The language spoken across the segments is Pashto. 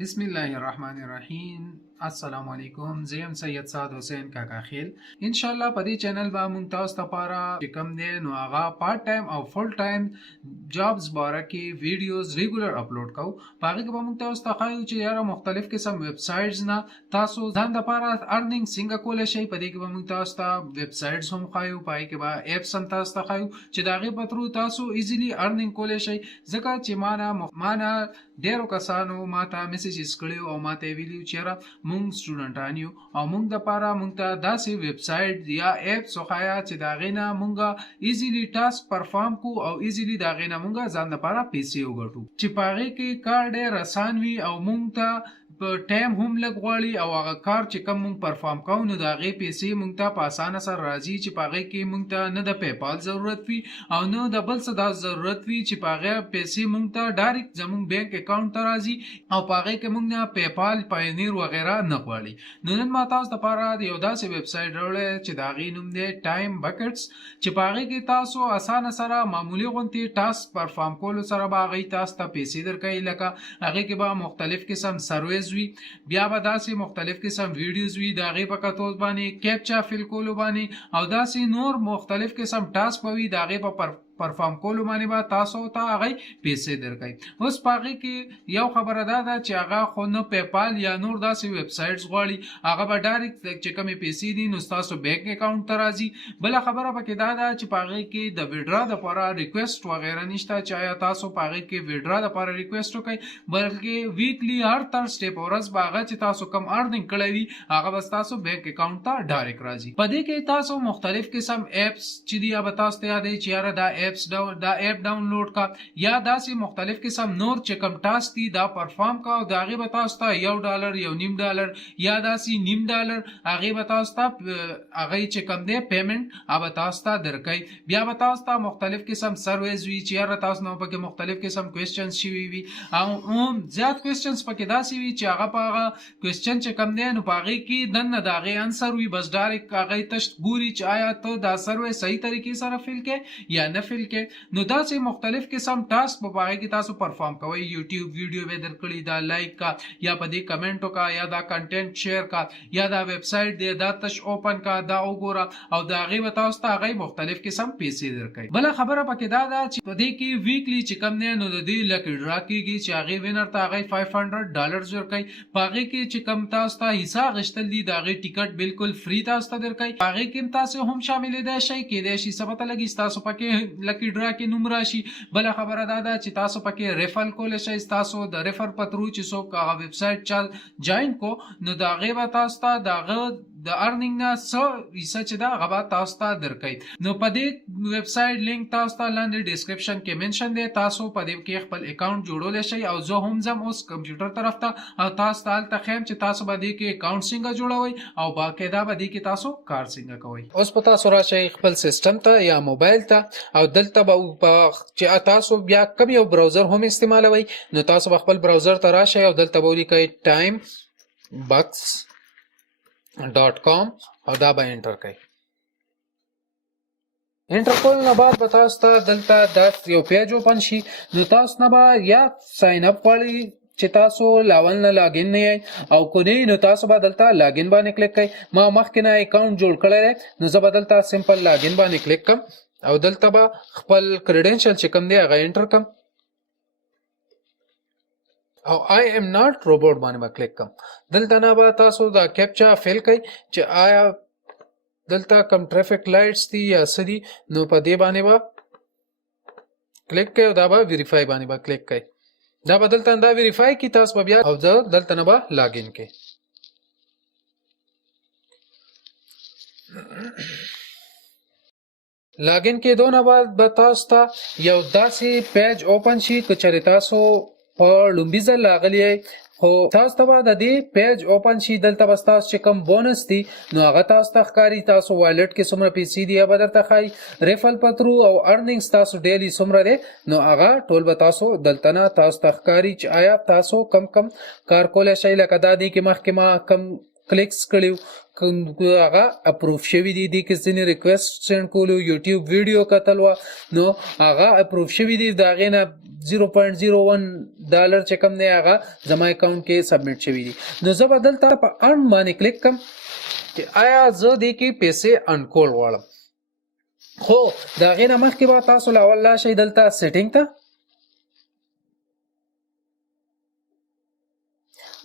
بسم الله الرحمن الرحیم. السلام علیکم. زیم سید سعد حسین کاکا خیل. ان شاء الله په دې چینل به مونږ تاسو ته لپاره چې کوم دی نو هغه پارت ټایم او فل ټایم جابز باره کې ویډیوز ریګولر اپلوډ کوو. په هغه کې به مونږ تاسو ته ښایو چې یاره مختلف قسم ویب سایټس نه تاسو ځان لپاره ارنینګ څنګه کولی شئ. په دې کې به مونږ تاسو ته ویب سایټس هم ښایو، په هغې کې به ایپس هم تاسو ته ښایو چې د هغې په تھرو تاسو ایزیلی ارنینګ کولی شئ. ځکه چې مانه ډیرو کسانو ماته میسیجز کړي او ماته ویلي چې یاره مونږ سټوډنټان یو او مونږ دپاره مونږ ته داسې ویب سایټ یا ایپس وښایه چې د هغې نه مونږ ایزیلی ټاسک پرفارم کو او ایزیلی د هغې نه مونږ ځان دپاره پیسې وګټو چې په هغې کې کار ډېر اسان وي او مونږ ته په ټایم هم لږ غواړي او هغه کار چې کوم مونږ پرفارم کوو نو د هغې پیسې مونږ ته په اسانه سره راځي چې په هغې کې مونږ ته نه د پیپال ضرورت وي او نه د بل څه دا ضرورت وي چې په هغې پیسې مونږ ته ډایرکټ زمونږ بینک اکاونټ ته راځي او په هغې کې مونږ نه پیپال پاینیر وغیره نه غواړي. نو نن ما تاسو دپاره د یو داسې ویب سایټ راوړی چې د هغې نوم دی ټایم بکټس چې په هغې کې تاسو اسانه سره معمولي غوندې ټاسک پرفارم کولو سره به هغوی تاسو ته پیسې درکوي. لکه هغې کې به مختلف قسم سرویز وي، بیا به داسې مختلف قسم ویډیوز وي د هغې په کتو باندې کیپچا فل کولو باندې او داسې نور مختلف قسم ټاسک به وي د هغې په پرفارم کولو باندې به تاسو ته هغوی پیسې درکوي. اوس په هغې کې یو خبره دا ده چې هغه خو نه پیپال یا نور داسې ویب سایټس غواړي، هغه به ډایرکټ چې کومې پیسې دي نو ستاسو بینک اکاونټ ته راځي. بله خبره پکې دا ده چې په هغې کې د ویډرا دپاره ریکویسټ وغیره نشته چې آیا تاسو په هغې کې ویډرا دپاره ریکویسټ وکړئ، بلکې ویکلی هر ترسډې په ورځ به هغه چې تاسو کم ارنینګ کړی وي هغه به ستاسو بینک اکاونټ ته ډایرکټ راځي. په دې کې تاسو مختلف قسم ایپس چې دي به تاسو ته یادوي چې یاره دا ایپ ډاونلوډ کا یا داسې مختلف قسم نور چې کم ټاسک دي دا پرفارم کا او د هغې به تاسو ته $1 $1.5 یا داسې $0.5 هغې به تاسو ته هغې چې کم دی پیمنټ هغه به تاسو ته درکوي. بیا به تاسو ته مختلف قسم سرویز وي چې یاره تاسو نه پکې مختلف قسم کوېسچنز شوي وي او زیات کوېسچنز پکې داسې وي چې هغه په هغه کوېسچن چې کم دی نو په هغې کې دننه د هغې انسر وي، بس ډایرکټ هغې تش ګوري چې آیا ته دا سروی صحیح طریقې سره فل کې یا نه فل کې. نو داسې مختلف قسم ټاسک په هغې کې تاسو پرفارم کوئ. یوټیوب ویډیو به درکړي دا لایک کا یا په دې کمنټ وکړه یا دا کنټینټ شیر کا یا دا ویب سایټ دی دا تش اوپن کا دا وګوره او د هغې به تاسو ته هغې مختلف قسم پیسې درکوي. بله خبره پکې دا ده چې په دې کې ویکلی چې کم دی نو د دې لکې ډرا کېږي چې هغې وینر ته هغې $500 ورکوي. په هغې کې چې کم تاسو ته حصه اخیستل دي د هغې ټیکټ بالکل فری تاسو ته درکوي. په هغې کې هم تاسو هم شاملېدی شئ، کېدی شي څه پته لګي ستاسو پکې لکې ډرا کې نوم راشي. بله خبره دا ده چې تاسو پکې ریفر کولی شئ. تاسو د ریفر په تھرو چې څوک هغه ویب سایټ چا جاین کو نو د هغې به تاسو ته د هغه د ارنینګ نه څه حصه چې ده هغه به تاسو ته درکوي. نو په دې ویب سایټ لینک تاسو ته لاندې ډسکرپشن کې منشن دی، تاسو په دې کې خپل اکاونټ جوړولی شئ او زه هم ځم اوس کمپیوټر طرف ته او تاسو ته هلته ښیم چې تاسو به دې کې اکاونټ څنګه جوړوئ او باقاعده به دې کې تاسو کار څنګه کوئ. اوس په تاسو راشئ خپل سیسټم ته یا موبایل ته او دلته به چې تاسو بیا کوم یو براوزر هم استعمالوئ نو تاسو به خپل براوزر ته راشئ او دلته به ولیکئ timebox.com او دا به انټر کړئ. انټر کولو نه بعد به تاسو ته دلته دا یو پیج اوپن شي نو تاسو نه به یا ساین اپ غواړئ چې تاسو لاول نه لاګین نه یئ او کو نه نو تاسو به دلته لاګین باندې کلیک کړئ. ما مخکې نه اکاونټ جوړ کړی دی نو زه به دلته سمپل لاګین باندې کلیک کړم او دلته به خپل کریډنشل چې کوم دی هغه انټر کړم او I am not robot باندې به کلیک کړم. دلته نه به تاسو دا کیپچا فل کړئ چې آیا دلته کم ټریفک لایټس دي یا څه دي نو په دې باندې به کلیک کړئ او دا به ویریفای باندې به کلیک کړئ. دا به دلته دا ویریفای کی تاسو به بیا او دلته نه به لاګین کړئ. لاګین کېدو نه بعد به تاسو ته یو داسې پیج اوپن شي که چېرې تاسو په لومبي ځل راغلي خو تاسو ته به د دې پیج اوپن شي. دلته به ستاسو چې کوم بونس دي نو هغه تاسو ته ښکاري، تاسو والټ کې څومره پیسې دي هغه به درته ښایي، ریفل په تھرو او ارنینګ ستاسو ډیلی څومره دی نو هغه ټول به تاسو دلته نه تاسو ته ښکاري چې آیا تاسو کم کار کولی شئ. لکه دا دی کې مخکې ما کم کلیکس کړیو هغه اپروف شوی دی د کسنی ریکوست سند کولو یوټیوب ویډیو کتل و نو هغه اپروف شوی دی دا غینه 0.01 ډالر چې کوم نه هغه زما اکاونټ کې سبمټ شوی دی نو زه بدلته په ارن باندې کلیک کوم چې آیا زه دې کې پیسې انکول غواړم خو دا غینه مخکې به تاسو لا اول شي دلته سیټینګ ته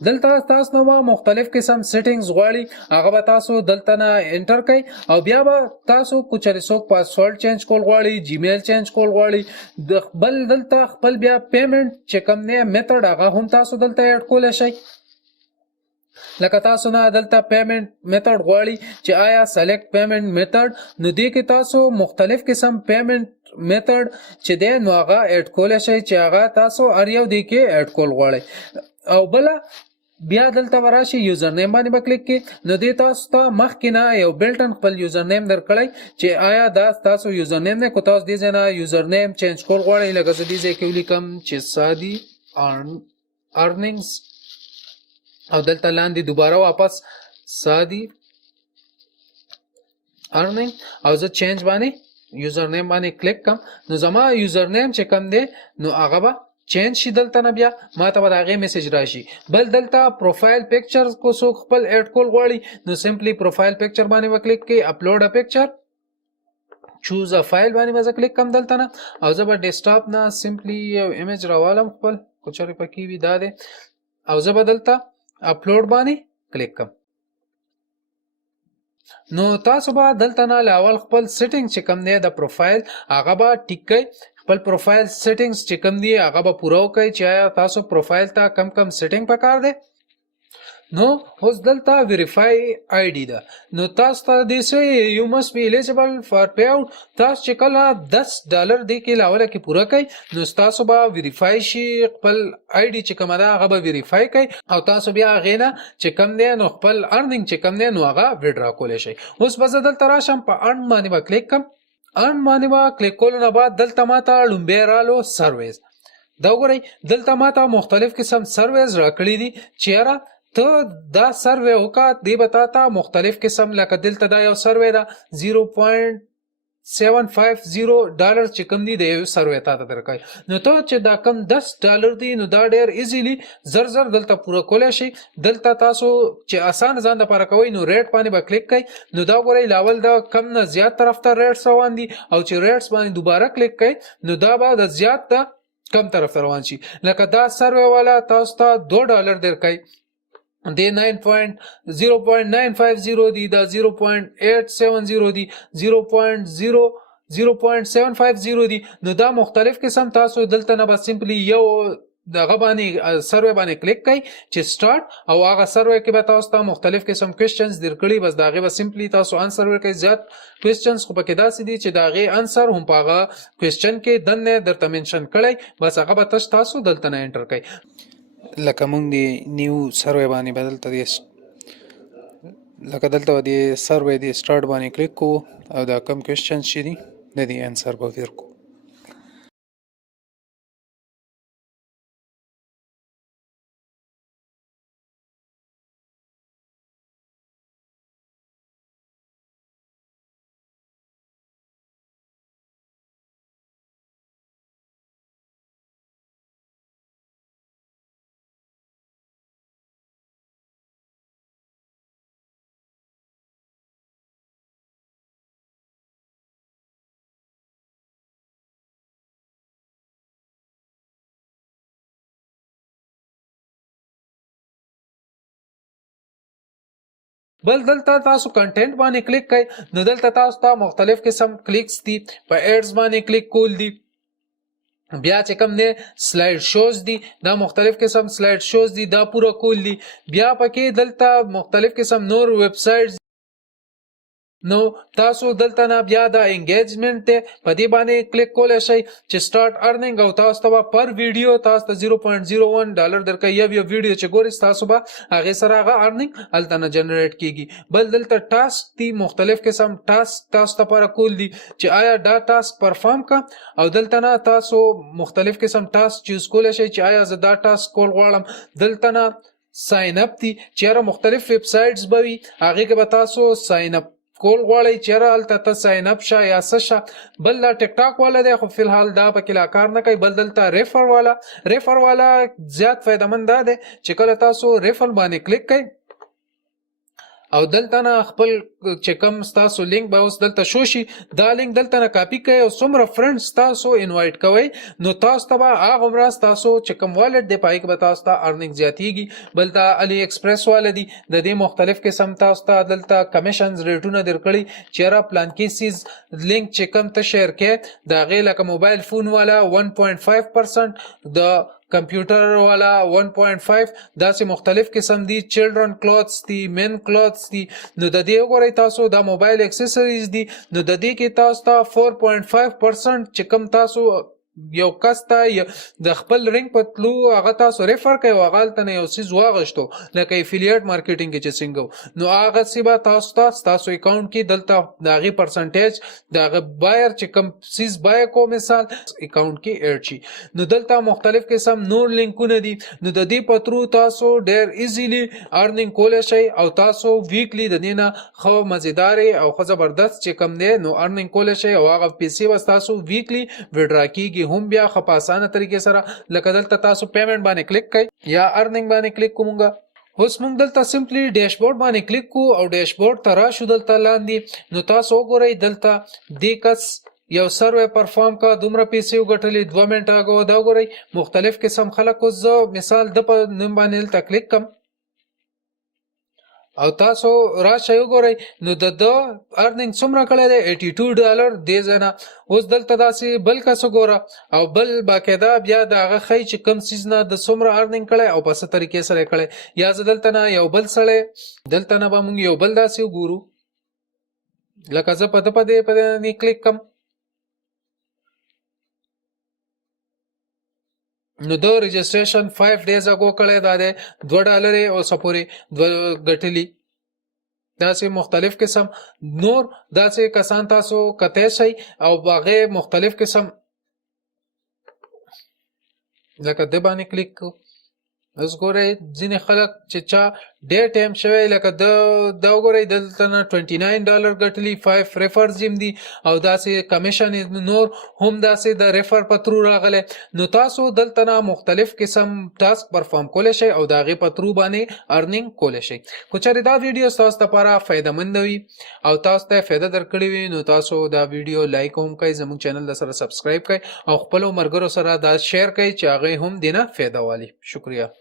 دلته تاسو نو مختلف قسم سیټینګز غواړي هغه به تاسو دلته نه انټر کړئ او بیا به تاسو کوچري څوک پاسورډ چینج کول غواړي جیمیل چینج کول غواړي د خپل دلته خپل بیا پیمنٹ چې کوم نه میتھډ هغه هم تاسو دلته اډ کول شئ لکه تاسو نه دلته پیمنٹ میتھډ غواړي چې آیا سلیکټ پیمنٹ میتھډ نو دې کې تاسو مختلف قسم پیمنٹ میتھډ چې دی نو هغه اډ کول شئ چې هغه تاسو اړ یو دې کې اډ کول غواړي او بل بیا دلته وراشي یوزر نیم باندې کلیک کی نو دې تاسو ته مخکې نه یو بلټن خپل یوزر نیم درکړی چې آیا دا تاسو یوزر نیم نه کو تاسو دې نه یوزر نیم چینج کول غواړئ لکه زه دې کې ولیکم چې سادي ارننګز او دلته لاندې دوباره واپس سادي ارننګ او زه چینج باندې یوزر نیم باندې کلیک کوم نو زما یوزر نیم چې کوم دی نو هغه به چینج شي دلته نه بیا ما ته به هغه میسج راشي بل دلته پروفایل پکچر کو سو خپل اډ کول غواړي نو سمپلی پروفایل پکچر باندې وکلیک کی اپلوډ ا پکچر چوز ا فایل باندې مزه کلیک کوم دلته نه او زه به ډیسکټاپ نه سمپلی یو ایمیج راوالم خپل کوچري پکې وی دا ده او زه به دلته اپلوډ باندې کلیک کوم نو تاسو به دلته نه لاول خپل سیټینګ چې کوم دی د پروفایل هغه به ټیک کړئ خپل پروفایل سیټینګز چې کوم دی هغه به پوره وکړئ چې آیا تاسو پروفایل ته کم سیټینګ پکار دی نو اوس دلته ویریفای آی ډی ده نو تاسو ته دې سه یو مست بی الیجیبل فار پی اوټ تاسو چې کله $10 دی کې لاوله کې پوره کړئ نو تاسو به ویریفای شي خپل آی ډی چې کوم ده هغه به ویریفای کړئ او تاسو بیا غینه چې کوم دی نو خپل ارننګ چې کوم دی نو هغه وډرا کولای شئ اوس به دلته راشم په ارن باندې کلیک کوم ارن باندې کلیک کولو نه بعد دلته ماته لومبه رالو سرویز دا وګورئ دلته ماته مختلف قسم سرویز راکړي دي چیرې ته دا سروې وکړه دی بتاته مختلف قسم لکه دلته دا یو سروې دا 0.750 ډالر چې کوم دی د یو سروې ته درکای نو ته چې دا کم $10 دی نو دا ډیر ایزیلی زر دلته پوره کولای شي دلته تاسو چې آسان ځان د پاره کوي نو ریټ باندې کلیک کړئ نو دا ګورئ لاول دا کم نه زیات طرف ته ریټس روان دي او چې ریټس باندې دوباره کلیک کړئ نو دا به د زیات ته کم طرف ته روان شي لکه دا سروې والا تاسو ته $2 درکای دی 0.950 دی دا 0.870 دی 0.750 دی نو دا مختلف قسم تاسو دلته نه بس سمپلی یو دغه باندې سروې باندې کلیک کړئ چې سٹارټ او هغه سروې کې به تاسو ته مختلف قسم کوېسچنز درکړي بس داغه به سمپلی تاسو انسر ورکړئ زیات کوېسچنز خو پکې داسې دي چې داغه انسر هم پاغه کوېسچن کې دنه درته منشن کړئ بس هغه به تاسو دلته نه انټر کړئ لکه مونږ دی نیو سروې باندې بدلته دی لکه دلته دی سروې دی سٹارټ باندې کلیک کو او دا کم کوېسچن شي دي د دې انسر به ورکو بل دلته تاسو کنټینټ باندې کلیک کړئ نو دلته تاسو ته مختلف قسم کلیکس دي په ایډز باندې کلیک کول دي بیا چې کوم نه سلاید شوز دي دا مختلف قسم سلاید شوز دي دا پورا کول دي بیا پکې دلته مختلف قسم نور ویب سایټس نو تاسو دلته نه بیا دا انګیجمنت ته په دې باندې کلیک کولای شئ چې سٹارټ ارننګ او تاسو ته پر ویډیو تاسو ته $0.01 درکې یو ویډیو چې ګورئ تاسو به هغه سره هغه ارننګ الته نه جنریټ کیږي بل دلته ټاسک دي مختلف قسم ټاسک تاسو ته پر کول دي چې آیا دا ټاسک پرفارم کا او دلته نه تاسو مختلف قسم ټاسک چوز کولای شئ چې آیا زه دا ټاسک کول غواړم دلته نه ساين اپ دي چیرې مختلف ویب سایټس به وي هغه کې به تاسو ساين اپ کول غواړئ چیرې هلته ته ساين اپ شه یا څه شه بل دا ټیک ټاک والا دی خو فی الحال دا پکې لا کار نه کوي بل دلته ریفر والا زیات فایدمند ده چې کله تاسو ریفر باندې کلیک کړئ او دلته نه خپل چې کوم تاسو لینک به اوس دلته شو شي دا لینک دلته نه کاپی کړئ او څومره فرندز تاسو انوایټ کوئ نو تاسو ته به هغه مرز تاسو چې کوم والټ دی پای کې به تاسو ته ارننګ زیاتیږي بل دا علي ایکسپریس والا دی د دې مختلف قسم تاسو ته دلته کمیشنز ریټونه درکړي چیرې پلان کې سیز لینک چې کوم ته شیر کې دا غي لکه موبایل فون والا 1.5% د کمپیوټر والا 1.5 داسې مختلف قسم دي چلډرن کلوثز دي مین کلوثز دي نو د دې وګورئ تاسو دا موبایل اکسسوریز دي نو د دې کې تاسو ته 4.5% چې کوم تاسو یو کس ته د خپل رنګ په تلو هغه تاسو ریفر کوي هغه ته یو سیز واغشتو لکه افیلیټ مارکیټینګ کې چې څنګه نو هغه سیبا تاسو اکاونټ کې دلته داغي پرسنټیج داغه بایر چې کوم سیز بای کو مثال اکاونټ کې اډ شي نو دلته مختلف قسم نور لینکونه دي نو د دې پترو تاسو ډیر ایزیلی ارننګ کولای شئ او تاسو ویکلی د دینه خو مزیدار او خو زبردست چې کوم دی نو ارننګ کولای شئ او هغه پیسې واست تاسو ویکلی وډرا کیږي هم بیا خپاسانه طریقې سره لکه دلته تاسو پیمنٹ باندې کلیک کړئ یا ارننګ باندې کلیک کومګه اوس موږ دلته سمپلی ډیشبورډ باندې کلیک کو او ډیشبورډ ته راشو دلته لاندې نو تاسو وګورئ دلته د کس یو سروې پرفارم کا دومره پیسې وګټلې 2 منټه اگو دا وګورئ مختلف قسم خلک زه مثال د په نوم باندې تکلیک کم او تاسو راشه وګورئ نو د ارننګ څومره کړی دی $82 دی ځنه اوس دلته داسې بل کس وګوره او بل باقاعده بیا د هغه خی چې کم سیز نه د څومره ارننګ کړی او په څه طریقې سره کړی یا زه دلته نه یو بل سړی دلته نه به موږ یو بل داسې وګورو لکه زه په دې کلیک کم نو دو رجسٹریشن 5 days اگو کړی دا دی $2 او سپوري ګټلی داسې مختلف قسم نور داسې کسان تاسو کته شي او باغه مختلف قسم لکه د باندې کلیک اوس ګورئ ځینې خلک چې چا ډېر ټایم شوی لکه دا وګورئ دلته نه $29 ګټلي 5 ریفرز هم دي او داسې کمیشن نور هم داسې د ریفر په ترو راغلی نو تاسو دلته نه مختلف قسم ټاسک پرفارم کولی شئ او د هغې په ترو باندې ارننګ کولی شئ که چېرې دا ویډیو ستاسو لپاره فایدهمند وي او تاسو ته فایده درکړې وي نو تاسو دا ویډیو لایک هم کړئ زموږ چینل د سره سبسکرایب کړئ او خپلو ملګرو سره دا شیر کړئ چې هغوی هم دې نه فایده والي شکریه